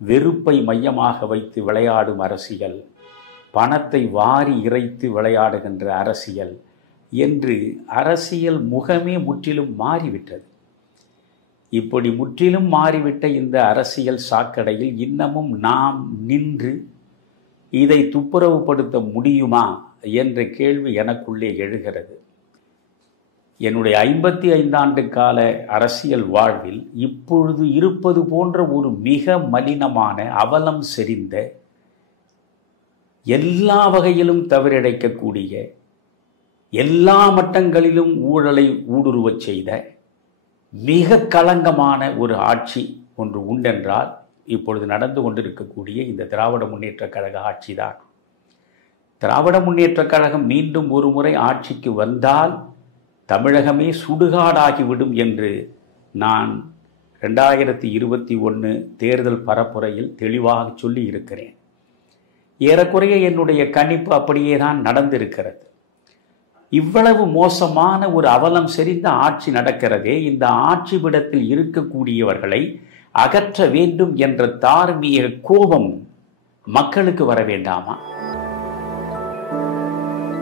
வெறுப்பை மையமாக வைத்து விளையாடும் அரசியல், பணத்தை வாரி இறைத்து விளையாடுகின்ற அரசியல் என்று அரசியல் முகமே முற்றிலும் மாறிவிட்டது. இப்படி முற்றிலும் மாறிவிட்ட இந்த அரசியல் சாக்கடையில் இன்னமும் நாம் நின்று இதை துப்புரவுப்படுத்த முடியுமா என்ற கேள்வி எனக்குள்ளே எழுகிறது. என்னுடைய 55 ஆண்டு கால அரசியல் வாழ்வில் இப்பொழுது இருப்பது போன்ற ஒரு மிக மலினமான, அவலம் செறிந்த, எல்லா வகையிலும் தவறிழைக்கக்கூடிய, எல்லா மட்டங்களிலும் ஊழலை ஊடுருவச் செய்த மிக களங்கமான ஒரு ஆட்சி ஒன்று உண்டென்றால் இப்பொழுது நடந்து கொண்டிருக்கக்கூடிய இந்த திராவிட முன்னேற்றக் கழக ஆட்சிதான். திராவிட முன்னேற்றக் கழகம் மீண்டும் ஒரு முறை ஆட்சிக்கு வந்தால் தமிழகமே சுடுகாடாகிவிடும் என்று நான் 2021 தேர்தல் பரப்புரையில் தெளிவாக சொல்லி இருக்கிறேன். ஏறக்குறைய என்னுடைய கணிப்பு அப்படியே தான் நடந்திருக்கிறது. இவ்வளவு மோசமான ஒரு அவலம் செறிந்த ஆட்சி நடக்கிறதே, இந்த ஆட்சி விடத்தில் இருக்கக்கூடியவர்களை அகற்ற வேண்டும் என்ற தார்மீக கோபம் மக்களுக்கு வர வேண்டாமா?